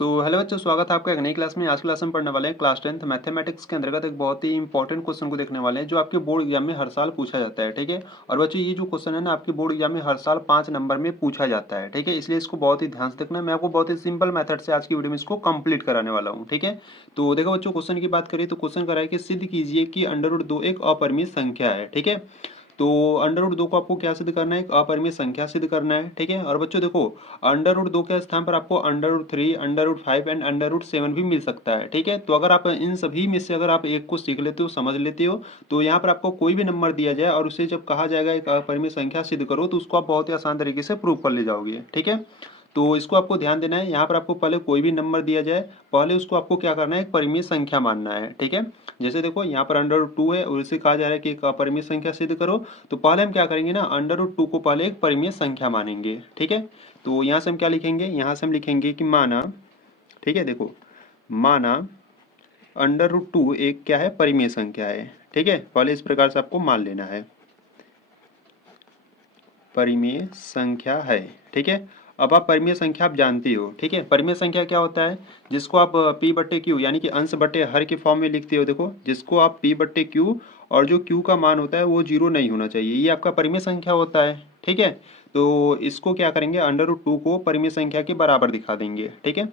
Hello बच्चों, स्वागत है आपका एक नई क्लास में। आज क्लास में पढ़ने वाले हैं क्लास 10th मैथमेटिक्स के अंतर्गत एक बहुत ही इंपॉर्टेंट क्वेश्चन को देखने वाले हैं जो आपके बोर्ड एग्जाम में हर साल पूछा जाता है। ठीक है। और बच्चों, ये जो क्वेश्चन है ना, आपके बोर्ड एग्जाम में हर साल 5 नंबर में पूछा जाता है। ठीक है, इसलिए इसको बहुत ही ध्यान से देखना है। मैं आपको बहुत ही सिंपल मेथड से आज की वीडियो में इसको कंप्लीट कराने वाला हूँ। ठीक है, तो देखो बच्चों, क्वेश्चन की बात करें तो क्वेश्चन करा है कि सिद्ध कीजिए कि √2 एक अपरिमेय संख्या है। ठीक है, तो √2 को आपको क्या सिद्ध करना है? एक अपरिमेय संख्या सिद्ध करना है। ठीक है, और बच्चों देखो, √2 के स्थान पर आपको √3, √5 एंड √7 भी मिल सकता है। ठीक है, तो अगर आप इन सभी में से अगर आप एक को सीख लेते हो, समझ लेते हो, तो यहाँ पर आपको कोई भी नंबर दिया जाए और उसे जब कहा जाएगा एक अपरिमेय संख्या सिद्ध करो, तो उसको आप बहुत ही आसान तरीके से प्रूव कर ले जाओगे। ठीक है, तो इसको आपको ध्यान देना है। यहाँ पर आपको पहले कोई भी नंबर दिया जाए, पहले उसको आपको क्या करना है? एक परिमेय संख्या मानना है। ठीक है, जैसे देखो यहाँ पर √2 है और इसे कहा जा रहा है कि एक अपरिमेय संख्या सिद्ध करो, तो पहले हम क्या करेंगे ना, √2 को पहले एक परिमेय संख्या मानेंगे। ठीक है, तो यहाँ से हम क्या लिखेंगे? यहाँ से हम लिखेंगे कि माना, ठीक है, देखो, माना √2 एक क्या है? परिमेय संख्या है। ठीक है, पहले इस प्रकार से आपको मान लेना है, परिमेय संख्या है। ठीक है, अब आप परिमेय संख्या आप जानते हो। ठीक है, परिमेय संख्या क्या होता है? जिसको आप p बट्टे क्यू यानी कि अंश बट्टे हर के फॉर्म में लिखते हो। देखो, जिसको आप p बट्टे क्यू और जो q का मान होता है वो 0 नहीं होना चाहिए, ये आपका परिमेय संख्या होता है। ठीक है, तो इसको क्या करेंगे? √2 को परिमेय संख्या के बराबर दिखा देंगे। ठीक है,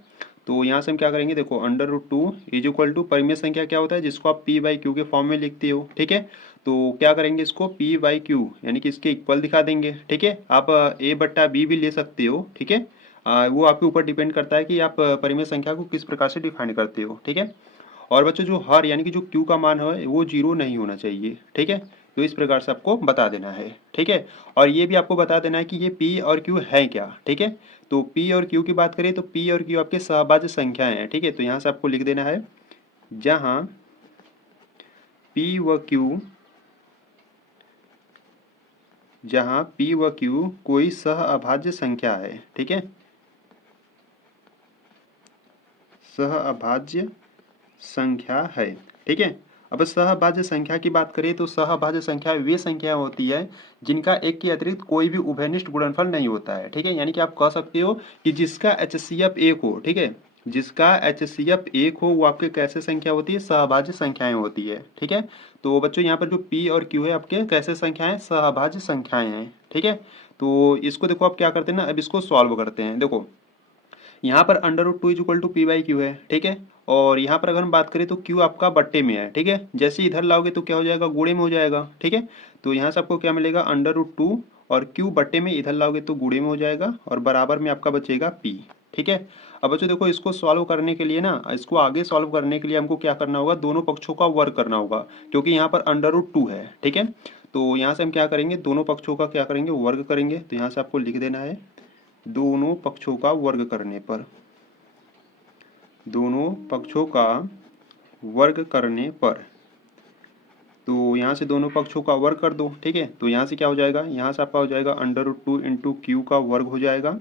तो यहाँ से हम क्या करेंगे? देखो, √2 इज इक्वल टू परिमेय संख्या क्या होता है? जिसको आप p बाई क्यू के फॉर्म में लिखते हो। ठीक है, तो क्या करेंगे? इसको p बाई क्यू यानी कि इसके इक्वल दिखा देंगे। ठीक है, आप a बट्टा b भी ले सकते हो। ठीक है, वो आपके ऊपर डिपेंड करता है कि आप परिमेय संख्या को किस प्रकार से डिफाइन करते हो। ठीक है, और बच्चों, जो हर यानी कि जो q का मान है वो 0 नहीं होना चाहिए। ठीक है, तो इस प्रकार से आपको बता देना है। ठीक है, और ये भी आपको बता देना है कि ये p और q है क्या। ठीक है, तो p और q की बात करें तो p और q आपके सहभाज्य संख्याएं हैं। ठीक है, तो यहाँ से आपको लिख देना है, जहाँ p व q जहाँ p व q कोई सहअभाज्य संख्या है। ठीक है, सहअभाज्य संख्या है। ठीक है, अब सहअभाज्य संख्या की बात करें तो सहअभाज्य संख्या वे संख्या होती है जिनका एक के अतिरिक्त कोई भी उभयनिष्ठ गुणनफल नहीं होता है। ठीक है, यानी कि आप कह सकते हो कि जिसका HCF 1 हो। ठीक है, जिसका HCF 1 हो वो आपके कैसे संख्या होती है? सहअभाज्य संख्याएं होती है। ठीक है, तो बच्चों यहाँ पर जो P और Q है आपके कैसे संख्याएं? सहअभाज्य संख्याएं हैं। ठीक है, तो इसको देखो, आप क्या करते हैं ना, अब इसको सॉल्व करते हैं। देखो, यहाँ पर √2 is equal to p by Q है। ठीक है, और यहाँ पर अगर हम बात करें तो q आपका बट्टे में है। ठीक है, जैसे इधर लाओगे तो क्या हो जाएगा? गुणे में हो जाएगा। ठीक है, तो यहाँ से आपको क्या मिलेगा? √2 और q बट्टे में इधर लाओगे तो गुणे में हो जाएगा और बराबर में आपका बचेगा p। ठीक है, अब बच्चों देखो, इसको सॉल्व करने के लिए ना, इसको आगे सॉल्व करने के लिए हमको क्या करना होगा? दोनों पक्षों का वर्ग करना होगा, क्योंकि यहाँ पर √2 है। ठीक है, तो यहाँ से हम क्या करेंगे? दोनों पक्षों का क्या करेंगे? वर्ग करेंगे। तो यहाँ से आपको लिख देना है, दोनों पक्षों का वर्ग करने पर, दोनों पक्षों का वर्ग करने पर, तो यहाँ से दोनों पक्षों का वर्ग कर दो। ठीक है, तो यहाँ से क्या हो जाएगा? यहाँ से आपका हो जाएगा √2 इंटू क्यू का वर्ग हो जाएगा,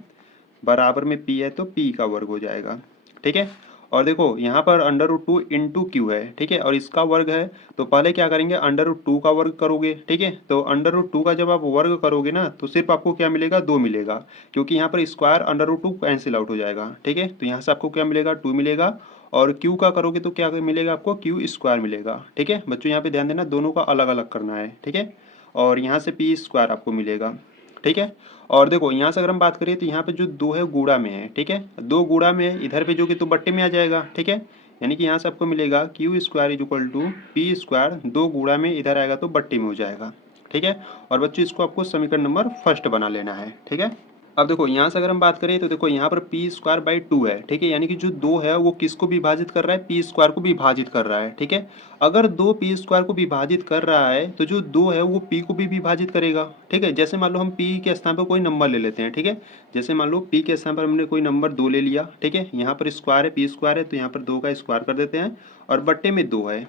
बराबर में p है तो p का वर्ग हो जाएगा। ठीक है, और देखो यहाँ पर √2 इंटू क्यू है। ठीक है, और इसका वर्ग है, तो पहले क्या करेंगे? √2 का वर्ग करोगे। ठीक है, तो √2 का जब आप वर्ग करोगे ना, तो सिर्फ आपको क्या मिलेगा? 2 मिलेगा, क्योंकि यहाँ पर स्क्वायर √2 कैंसिल आउट हो जाएगा। ठीक है, तो यहाँ से आपको क्या मिलेगा? 2 मिलेगा, और क्यू का करोगे तो क्या मिलेगा? आपको क्यू स्क्वायर मिलेगा। ठीक है बच्चों, यहाँ पे ध्यान देना, दोनों का अलग अलग करना है। ठीक है, और यहाँ से p स्क्वायर आपको मिलेगा। ठीक है, और देखो यहाँ से अगर हम बात करें तो यहाँ पे जो 2 है गुणा में है। ठीक है, 2 गुणा में है, इधर भेजोगे तो बट्टे में आ जाएगा। ठीक है, यानी कि यहाँ से आपको मिलेगा Q square is equal to p square, 2 गुणा में इधर आएगा तो बट्टे में हो जाएगा। ठीक है, और बच्चों इसको आपको समीकरण नंबर फर्स्ट बना लेना है। ठीक है, अब देखो यहाँ से अगर हम बात करें तो देखो यहाँ पर p स्क्वायर बाई 2 है। ठीक है, यानी कि जो 2 है वो किसको विभाजित कर रहा है? p स्क्वायर को विभाजित कर रहा है। ठीक है, अगर 2 p स्क्वायर को विभाजित कर रहा है तो जो 2 है वो p को भी विभाजित करेगा। ठीक है, जैसे मान लो हम p के स्थान पर कोई नंबर ले लेते हैं। ठीक है, जैसे मान लो p के स्थान पर हमने कोई नंबर 2 ले लिया। ठीक है, यहाँ पर स्क्वायर है, p स्क्वायर है, तो यहाँ पर 2 का स्क्वायर कर देते हैं और बट्टे में 2 है।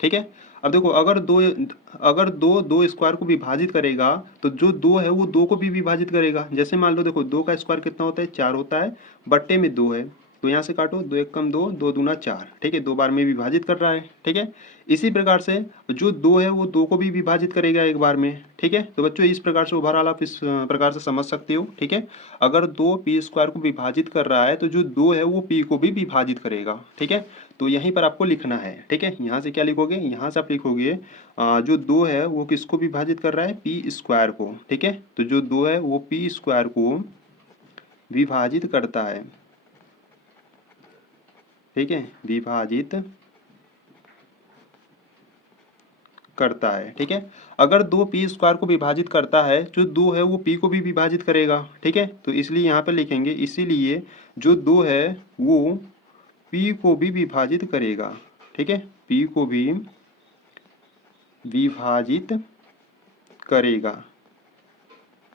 ठीक है, अब देखो, अगर दो स्क्वायर को विभाजित करेगा तो जो 2 है वो 2 को भी विभाजित करेगा। जैसे मान लो, देखो 2 का स्क्वायर कितना होता है? 4 होता है, बट्टे में 2 है, तो यहाँ से काटो, 2 एक कम 2, 2 दूना 4, ठीक है, 2 बार में विभाजित कर रहा है, ठीक है। इसी प्रकार से जो 2 है वो 2 को भी विभाजित करेगा एक बार में, ठीक है। तो बच्चों इस प्रकार से ओवरऑल आप इस प्रकार से समझ सकते हो, ठीक है। अगर 2 पी स्क्वायर को विभाजित कर रहा है तो जो 2 है वो पी को भी विभाजित करेगा, ठीक है। तो यहीं पर आपको लिखना है, ठीक है। यहाँ से क्या लिखोगे, यहाँ से आप लिखोगे जो 2 है वो किसको विभाजित कर रहा है, पी स्क्वायर को, ठीक है। तो जो 2 है वो पी स्क्वायर को विभाजित करता है, ठीक है, विभाजित करता है, ठीक है। अगर 2 पी स्क्वायर को विभाजित करता है, जो 2 है वो पी को भी विभाजित करेगा, ठीक है। तो इसलिए यहाँ पे लिखेंगे, इसीलिए जो 2 है वो पी को भी विभाजित करेगा, ठीक है, पी को भी विभाजित करेगा,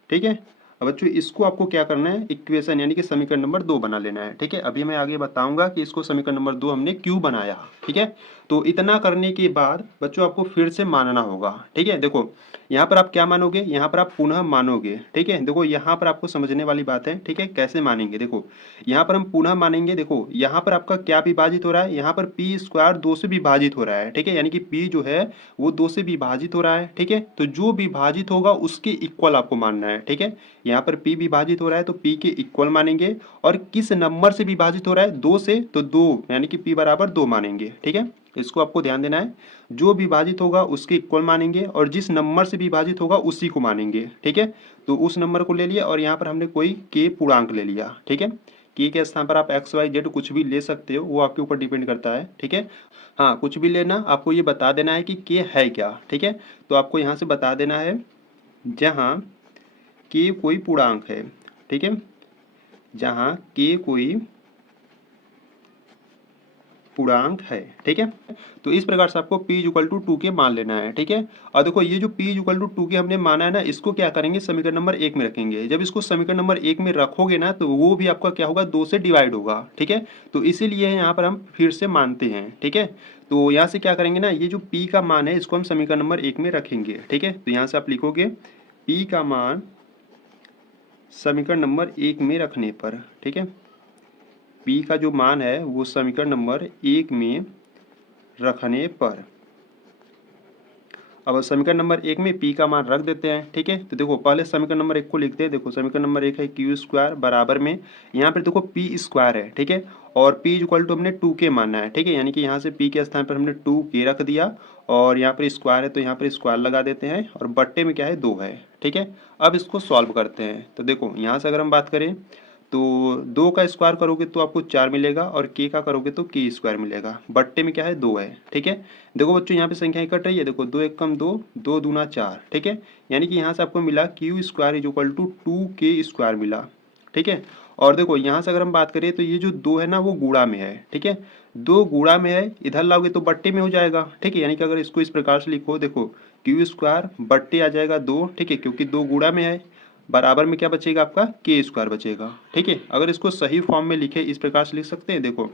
ठीक है। अब बच्चों इसको आपको क्या करना है, इक्वेशन यानी कि समीकरण नंबर 2 बना लेना है, ठीक है। अभी मैं आगे बताऊंगा कि इसको समीकरण नंबर 2 हमने क्यों बनाया, ठीक है। तो इतना करने के बाद बच्चों आपको फिर से मानना होगा, ठीक है। देखो यहाँ पर आप क्या मानोगे, यहाँ पर आप पुनः मानोगे, ठीक है। देखो यहाँ पर आपको समझने वाली बात है, ठीक है। कैसे मानेंगे, देखो यहाँ पर हम पुनः मानेंगे। देखो यहाँ पर आपका क्या विभाजित हो रहा है, यहाँ पर पी स्क्वायर 2 से विभाजित हो रहा है, ठीक है, यानी कि पी जो है वो 2 से विभाजित हो रहा है, ठीक है। तो जो विभाजित होगा उसके इक्वल आपको मानना है, ठीक है। यहाँ पर p विभाजित हो रहा है तो p के इक्वल मानेंगे, और किस नंबर से विभाजित हो रहा है, 2 से, तो 2 यानी कि p बराबर 2 मानेंगे, ठीक है। इसको आपको ध्यान देना है, जो विभाजित होगा उसके इक्वल मानेंगे और जिस नंबर से विभाजित होगा उसी को मानेंगे, ठीक है। तो उस नंबर को ले लिया और यहाँ पर हमने कोई k पूर्णांक ले लिया, ठीक है। k के स्थान पर आप x y z कुछ भी ले सकते हो, वो आपके ऊपर डिपेंड करता है, ठीक है। हाँ कुछ भी लेना, आपको ये बता देना है कि k है क्या, ठीक है। तो आपको यहाँ से बता देना है जहाँ के कोई पूर्णांक है, ठीक है, जहाँ के कोई पूर्णांक है, ठीक है। तो इस प्रकार से आपको p इक्वल टू 2 के मान लेना है, ठीक है। और देखो ये जो p इक्वल टू 2 के हमने माना है ना, इसको क्या करेंगे, समीकरण नंबर 1 में रखेंगे। जब इसको समीकरण नंबर 1 में रखोगे ना तो वो भी आपका क्या होगा, 2 से डिवाइड होगा, ठीक है। तो इसीलिए यहाँ पर हम फिर से मानते हैं, ठीक है। तो यहाँ से क्या करेंगे ना, ये जो p का मान है इसको हम समीकरण नंबर 1 में रखेंगे, ठीक है। तो यहाँ से आप लिखोगे p का मान समीकरण नंबर 1 में रखने पर, ठीक है, p का जो मान है वो समीकरण नंबर 1 में रखने पर। अब समीकरण नंबर 1 में p का मान रख देते हैं, ठीक है। तो देखो पहले समीकरण नंबर 1 को लिखते हैं। देखो समीकरण नंबर 1 है क्यू स्क्वायर बराबर में, यहाँ पर देखो p स्क्वायर है, ठीक है, और p इक्वल टू हमने 2k मानना है, ठीक है, यानी कि यहाँ से p के स्थान पर हमने 2k रख दिया और यहाँ पर स्क्वायर है तो यहाँ पर स्क्वायर लगा देते हैं और बट्टे में क्या है 2 है, ठीक है। अब इसको सॉल्व करते हैं। तो देखो यहाँ से अगर हम बात करें तो 2 का स्क्वायर करोगे तो आपको 4 मिलेगा और k का करोगे तो k स्क्वायर मिलेगा, बट्टे में क्या है 2 है, ठीक है। देखो बच्चों यहाँ पे संख्याएं कट रही है, देखो 2 एक कम 2, 2 दूना 4, ठीक है, यानी कि यहाँ से आपको मिला Q square is equal to 2k square मिला, ठीक है। और देखो यहाँ से अगर हम बात करें तो ये जो 2 है ना वो गुणा में है, ठीक है, 2 गुणा में है, इधर लाओगे तो बट्टे में हो जाएगा, ठीक है। यानी कि अगर इसको इस प्रकार से लिखो, देखो क्यू स्क्वायर बट्टे आ जाएगा 2, ठीक है, क्योंकि 2 गुणा में है, बराबर में क्या बचेगा आपका के स्क्वायर बचेगा, ठीक है। अगर इसको सही फॉर्म में लिखे इस प्रकार से लिख सकते हैं, देखो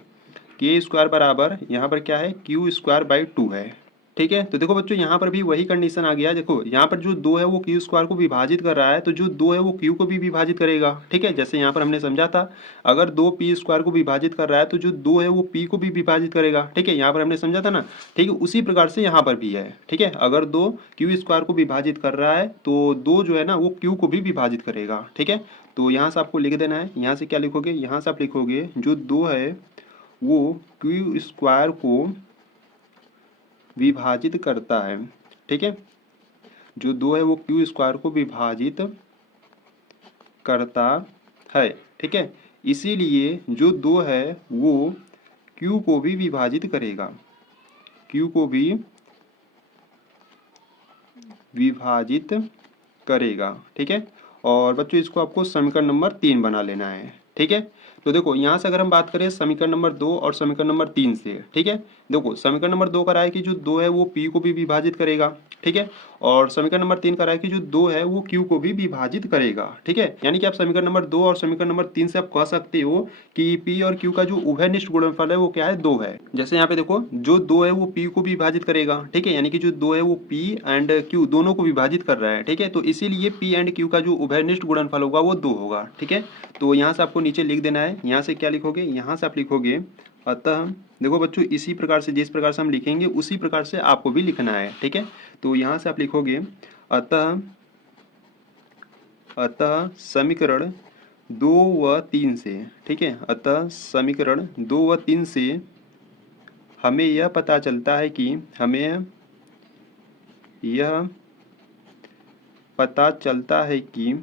के स्क्वायर बराबर यहाँ पर क्या है क्यू स्क्वायर बाई 2 है, ठीक है। तो देखो बच्चों यहाँ पर भी वही कंडीशन आ गया। देखो यहाँ पर जो 2 है वो क्यू स्क्वायर को विभाजित कर रहा है, तो जो 2 है वो क्यू को भी विभाजित करेगा, ठीक है। जैसे यहाँ पर हमने समझा था, अगर 2 पी स्क्वायर को विभाजित कर रहा है तो जो 2 है वो पी को भी विभाजित करेगा, ठीक है, यहाँ पर हमने समझा था ना, ठीक है। उसी प्रकार से यहाँ पर भी है, ठीक है, अगर 2 क्यू स्क्वायर को विभाजित कर रहा है तो 2 जो है ना वो क्यू को भी विभाजित करेगा, ठीक है। तो यहाँ से आपको लिख देना है, यहाँ से क्या लिखोगे, यहाँ से आप लिखोगे जो 2 है वो क्यू स्क्वायर को विभाजित करता है, ठीक है, जो 2 है वो क्यू स्क्वायर को विभाजित करता है, ठीक है। इसीलिए जो 2 है वो क्यू को भी विभाजित करेगा, क्यू को भी विभाजित करेगा, ठीक है। और बच्चों इसको आपको समीकरण नंबर 3 बना लेना है, ठीक है। तो देखो यहाँ से अगर हम बात करें समीकरण नंबर 2 और समीकरण नंबर 3 से, ठीक है, देखो समीकरण नंबर 2 का रहा है कि जो 2 है वो p को भी विभाजित करेगा, ठीक है, और समीकरण नंबर 3 का रहा है कि जो 2 है वो q को भी विभाजित करेगा, ठीक है। यानी कि आप समीकरण नंबर 2 और समीकरण नंबर 3 से आप कह सकते हो कि p और q का जो उभयनिष्ठ गुणनफल है वो क्या है 2 है। जैसे यहाँ पे देखो जो 2 है वो p को भी विभाजित करेगा, ठीक है, यानी कि जो 2 है वो p एंड q दोनों को विभाजित कर रहा है, ठीक है। तो इसीलिए p एंड q का जो उभयनिष्ठ गुणनफल होगा वो 2 होगा, ठीक है। तो यहाँ से आपको नीचे लिख देना है है, यहाँ से क्या लिखोगे, यहाँ से आप लिखोगे अतः। देखो बच्चों, इसी प्रकार से जिस प्रकार से हम लिखेंगे उसी प्रकार से आपको भी लिखना है, ठीक है। तो यहाँ से आप लिखोगे अतः, अतः समीकरण 2 व 3 से, ठीक है, अतः समीकरण 2 व 3 से हमें यह पता चलता है कि हमें यह पता चलता है कि,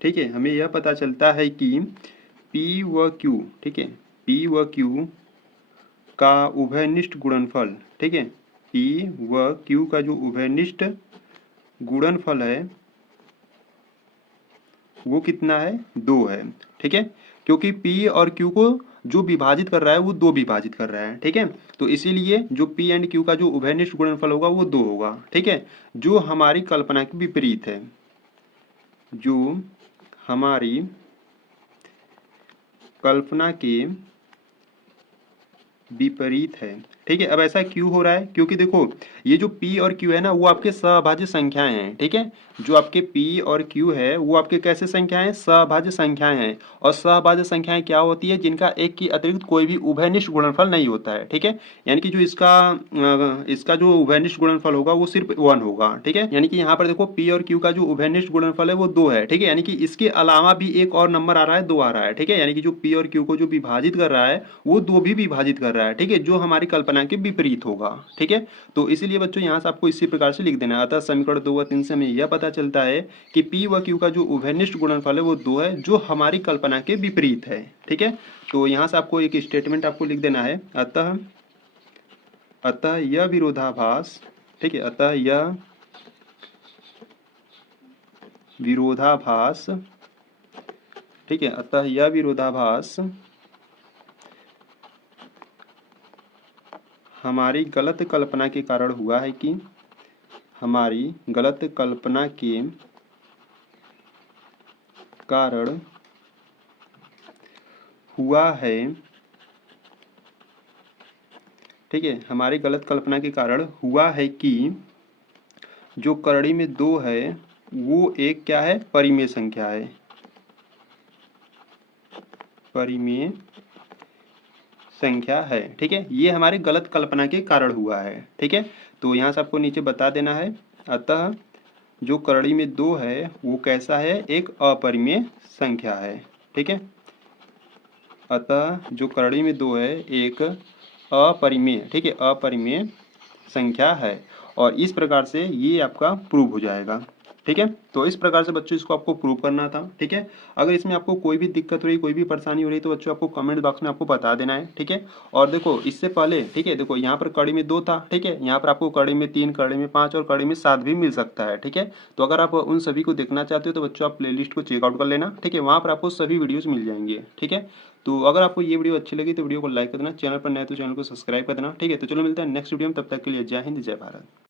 ठीक है, हमें यह पता चलता है कि P व Q, ठीक है, P व Q का उभयनिष्ठ गुणनफल, ठीक है, P व Q का जो उभयनिष्ठ गुणनफल है वो कितना है, 2 है, ठीक है। क्योंकि P और Q को जो विभाजित कर रहा है वो 2 विभाजित कर रहा है, ठीक है। तो इसीलिए जो P एंड Q का जो उभयनिष्ठ गुणनफल होगा वो 2 होगा, ठीक है। जो हमारी कल्पना के विपरीत है, जो हमारी कल्पना के विपरीत है, ठीक है। अब ऐसा क्यों हो रहा है, क्योंकि देखो ये जो P और Q है ना वो आपके सहभाज्य संख्याएं हैं, ठीक है। जो आपके P और Q है वो आपके कैसे संख्याएं हैं, सहभाज्य संख्याएं हैं। और सहभाज्य संख्याएं क्या होती है, जिनका एक की अतिरिक्त कोई भी उभयनिष्ठ गुणनफल नहीं होता है, ठीक है। यानी कि जो इसका जो उभयनिष्ठ गुणनफल होगा वो सिर्फ 1 होगा, ठीक है। यानी कि यहाँ पर देखो P और Q का जो उभयनिष्ठ गुणनफल है वो 2 है, ठीक है। यानी कि इसके अलावा भी एक और नंबर आ रहा है, 2 आ रहा है, ठीक है। यानी कि जो P और Q को जो विभाजित कर रहा है वो 2 भी विभाजित कर रहा है, ठीक है, जो हमारी कल्पना के विपरीत होगा, ठीक है। तो इसीलिए बच्चों यहाँ से आपको इसी प्रकार से लिख देना है। अतः समीकरण 2 व 3 से हमें यह पता चलता है कि P व Q का जो उभयनिष्ठ गुणनफल है वो 2 है, जो हमारी कल्पना के विपरीत है, ठीक है। तो यहाँ से आपको एक स्टेटमेंट आपको लिख देना है, अतः, अतः यह विरोधाभास, ठीक है, अतः यह विरोधाभास, ठीक है, अतः यह विरोधाभास हमारी गलत कल्पना के कारण हुआ है कि, हमारी गलत कल्पना के कारण हुआ है, ठीक है, हमारी गलत कल्पना के कारण हुआ है कि जो करड़ी में 2 है वो एक क्या है, परिमेय संख्या है, परिमेय संख्या है, ठीक है। ये हमारी गलत कल्पना के कारण हुआ है, ठीक है। तो यहाँ से आपको नीचे बता देना है, अतः जो करड़ी में 2 है वो कैसा है, एक अपरिमेय संख्या है, ठीक है। अतः जो करड़ी में 2 है एक अपरिमेय, ठीक है, अपरिमेय संख्या है। और इस प्रकार से ये आपका प्रूव हो जाएगा, ठीक है। तो इस प्रकार से बच्चों इसको आपको प्रूव करना था, ठीक है। अगर इसमें आपको कोई भी दिक्कत हो रही, कोई भी परेशानी हो रही तो बच्चों आपको कमेंट बॉक्स में आपको बता देना है, ठीक है। और देखो इससे पहले, ठीक है, देखो यहाँ पर कड़ी में 2 था, ठीक है, यहाँ पर आपको कड़ी में 3, कड़ी में 5 और कड़ी में 7 भी मिल सकता है, ठीक है। तो अगर आप उन सभी को देखना चाहते हो तो बच्चों आप प्लेलिस्ट को चेकआउट कर लेना, ठीक है, वहाँ पर आपको सभी वीडियोज़ मिल जाएंगे, ठीक है। तो अगर आपको ये वीडियो अच्छी लगी तो वीडियो को लाइक कर देना, चैनल पर नए तो चैनल को सब्सक्राइब कर देना, ठीक है। तो चलो मिलते हैं नेक्स्ट वीडियो में, तब तक के लिए जय हिंद, जय भारत।